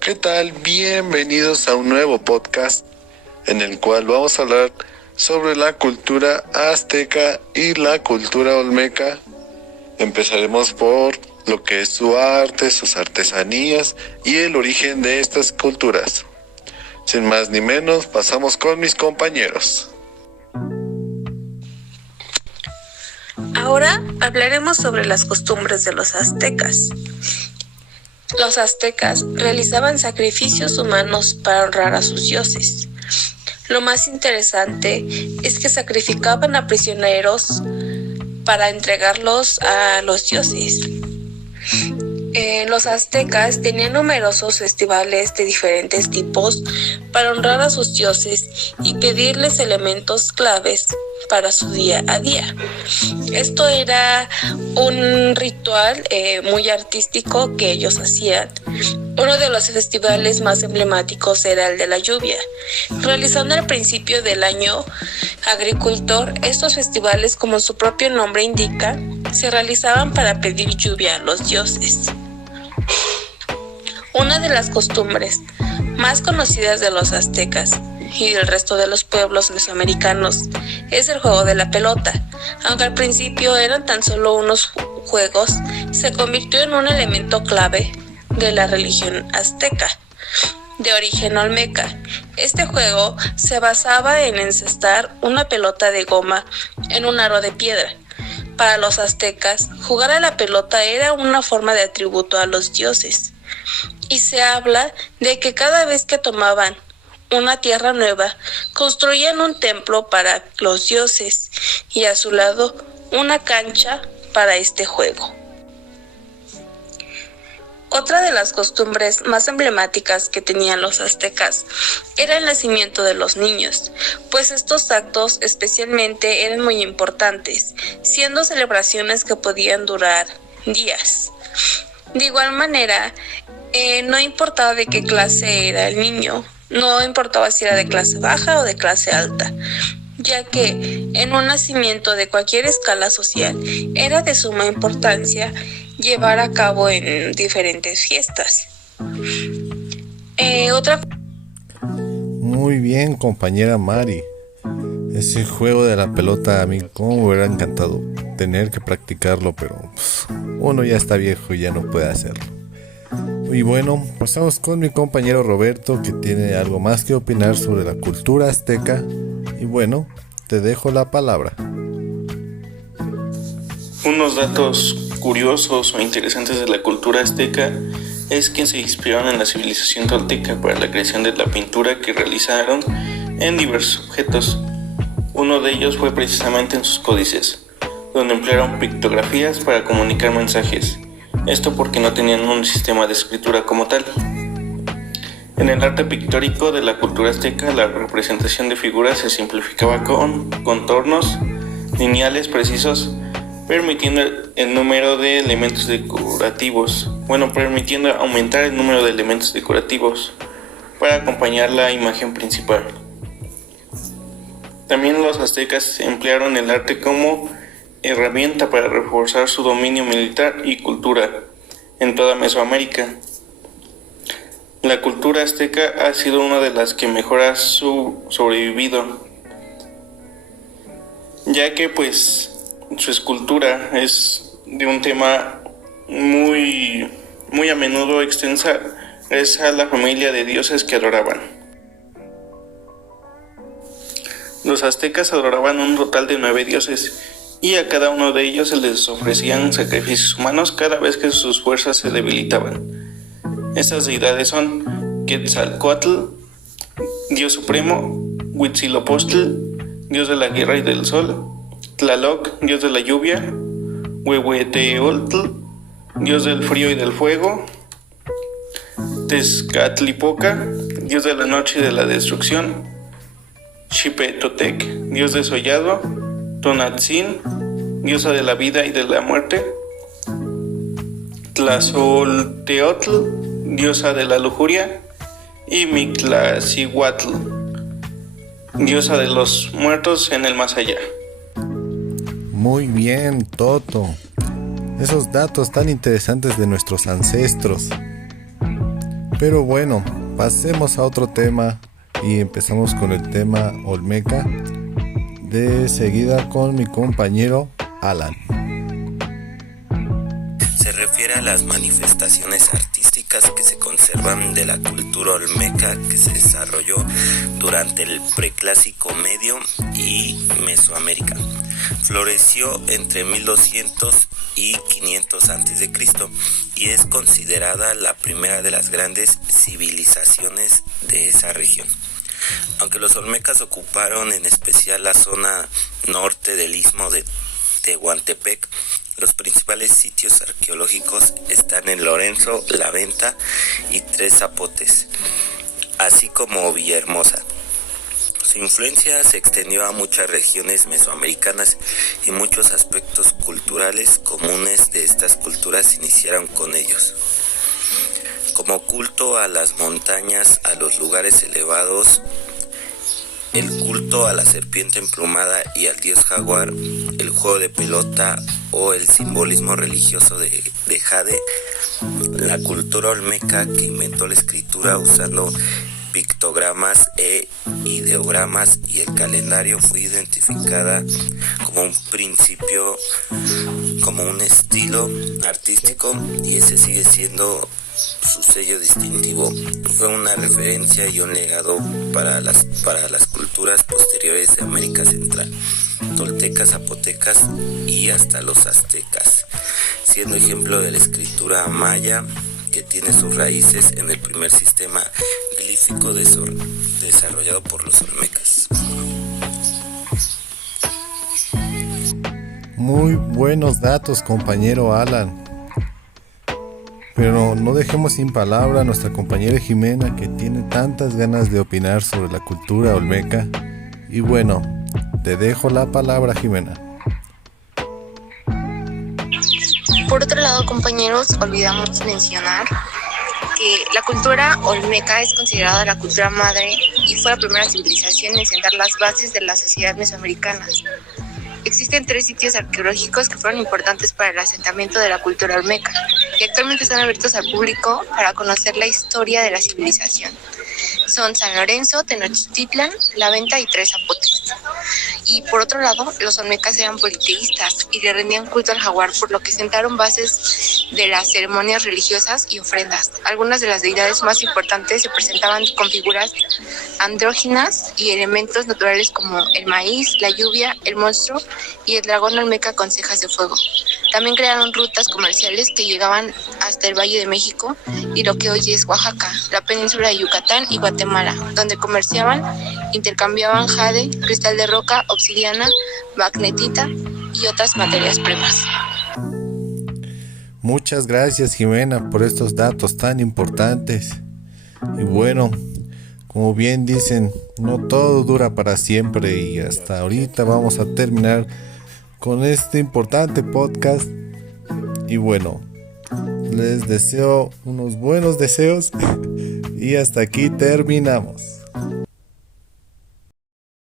¿Qué tal? Bienvenidos a un nuevo podcast en el cual vamos a hablar sobre la cultura azteca y la cultura olmeca. Empezaremos por lo que es su arte, sus artesanías y el origen de estas culturas. Sin más ni menos, pasamos con mis compañeros. Ahora hablaremos sobre las costumbres de los aztecas. Los aztecas realizaban sacrificios humanos para honrar a sus dioses. Lo más interesante es que sacrificaban a prisioneros para entregarlos a los dioses. Los aztecas tenían numerosos festivales de diferentes tipos para honrar a sus dioses y pedirles elementos claves para su día a día. Esto era un ritual muy artístico que ellos hacían. Uno de los festivales más emblemáticos era el de la lluvia. Realizando al principio del año agricultor, estos festivales, como su propio nombre indica, se realizaban para pedir lluvia a los dioses. Una de las costumbres más conocidas de los aztecas y del resto de los pueblos mesoamericanos es el juego de la pelota. Aunque al principio eran tan solo unos juegos, se convirtió en un elemento clave de la religión azteca, de origen olmeca. Este juego se basaba en encestar una pelota de goma en un aro de piedra. Para los aztecas, jugar a la pelota era una forma de atributo a los dioses. Y se habla de que cada vez que tomaban una tierra nueva, construían un templo para los dioses y a su lado una cancha para este juego. Otra de las costumbres más emblemáticas que tenían los aztecas era el nacimiento de los niños, pues estos actos especialmente eran muy importantes, siendo celebraciones que podían durar días. De igual manera, no importaba de qué clase era el niño, no importaba si era de clase baja o de clase alta, ya que en un nacimiento de cualquier escala social era de suma importancia llevar a cabo en diferentes fiestas. Muy bien, compañera Mari. Ese juego de la pelota a mí como me hubiera encantado tener que practicarlo, pero uno ya está viejo y ya no puede hacerlo. Y bueno, pasamos con mi compañero Roberto, que tiene algo más que opinar sobre la cultura azteca. Y bueno, te dejo la palabra. Unos datos curiosos o interesantes de la cultura azteca es que se inspiraron en la civilización tolteca para la creación de la pintura que realizaron en diversos objetos. Uno de ellos fue precisamente en sus códices, donde emplearon pictografías para comunicar mensajes. Esto porque no tenían un sistema de escritura como tal. En el arte pictórico de la cultura azteca, la representación de figuras se simplificaba con contornos lineales precisos, permitiendo aumentar el número de elementos decorativos para acompañar la imagen principal. También los aztecas emplearon el arte como herramienta para reforzar su dominio militar y cultura en toda Mesoamérica. La cultura azteca ha sido una de las que mejor ha sobrevivido, ya que su escultura es de un tema muy a menudo extensa, es a la familia de dioses que adoraban. Los aztecas adoraban un total de 9 dioses, y a cada uno de ellos se les ofrecían sacrificios humanos cada vez que sus fuerzas se debilitaban. Estas deidades son Quetzalcóatl, Dios Supremo; Huitzilopochtli, Dios de la Guerra y del Sol; Tlaloc, Dios de la Lluvia; Huehueteotl, Dios del Frío y del Fuego; Tezcatlipoca, Dios de la Noche y de la Destrucción; Xipetotec, Dios desollado; Tonatzin, diosa de la vida y de la muerte; Tlazolteotl, diosa de la lujuria; y Mictlacihuatl, diosa de los muertos en el más allá. Muy bien, Toto. Esos datos tan interesantes de nuestros ancestros. Pero bueno, pasemos a otro tema y empezamos con el tema olmeca, de seguida con mi compañero Alan. Se refiere a las manifestaciones artísticas que se conservan de la cultura olmeca que se desarrolló durante el Preclásico Medio y Mesoamérica. Floreció entre 1200 y 500 a.C. y es considerada la primera de las grandes civilizaciones de esa región. Aunque los olmecas ocuparon en especial la zona norte del istmo de Tehuantepec, los principales sitios arqueológicos están en Lorenzo, La Venta y Tres Zapotes, así como Villahermosa. Su influencia se extendió a muchas regiones mesoamericanas y muchos aspectos culturales comunes de estas culturas iniciaron con ellos, como culto a las montañas, a los lugares elevados, el culto a la serpiente emplumada y al dios jaguar, el juego de pelota o el simbolismo religioso de Jade. La cultura olmeca, que inventó la escritura usando pictogramas e ideogramas y el calendario, fue identificada como un principio, como un estilo artístico, y ese sigue siendo su sello distintivo. Fue una referencia y un legado para las culturas posteriores de América Central, toltecas, zapotecas y hasta los aztecas, siendo ejemplo de la escritura maya, que tiene sus raíces en el primer sistema glífico desarrollado por los olmecas. Muy buenos datos, compañero Alan. Pero no dejemos sin palabra a nuestra compañera Jimena, que tiene tantas ganas de opinar sobre la cultura olmeca. Y bueno, te dejo la palabra, Jimena. Por otro lado, compañeros, olvidamos mencionar que la cultura olmeca es considerada la cultura madre y fue la primera civilización en sentar las bases de la sociedad mesoamericana. Existen 3 sitios arqueológicos que fueron importantes para el asentamiento de la cultura olmeca y actualmente están abiertos al público para conocer la historia de la civilización. Son San Lorenzo, Tenochtitlan, La Venta y Tres Zapotes. Y por otro lado, los olmecas eran politeístas y le rendían culto al jaguar, por lo que sentaron bases de las ceremonias religiosas y ofrendas. Algunas de las deidades más importantes se presentaban con figuras andróginas y elementos naturales como el maíz, la lluvia, el monstruo y el dragón olmeca con cejas de fuego. También crearon rutas comerciales que llegaban hasta el Valle de México y lo que hoy es Oaxaca, la península de Yucatán y Guatemala, donde comerciaban, intercambiaban jade, cristal de roca, obsidiana, magnetita y otras materias primas. Muchas gracias, Jimena, por estos datos tan importantes. Y bueno, como bien dicen, no todo dura para siempre, y hasta ahorita vamos a terminar con este importante podcast. Y bueno, les deseo unos buenos deseos y hasta aquí terminamos.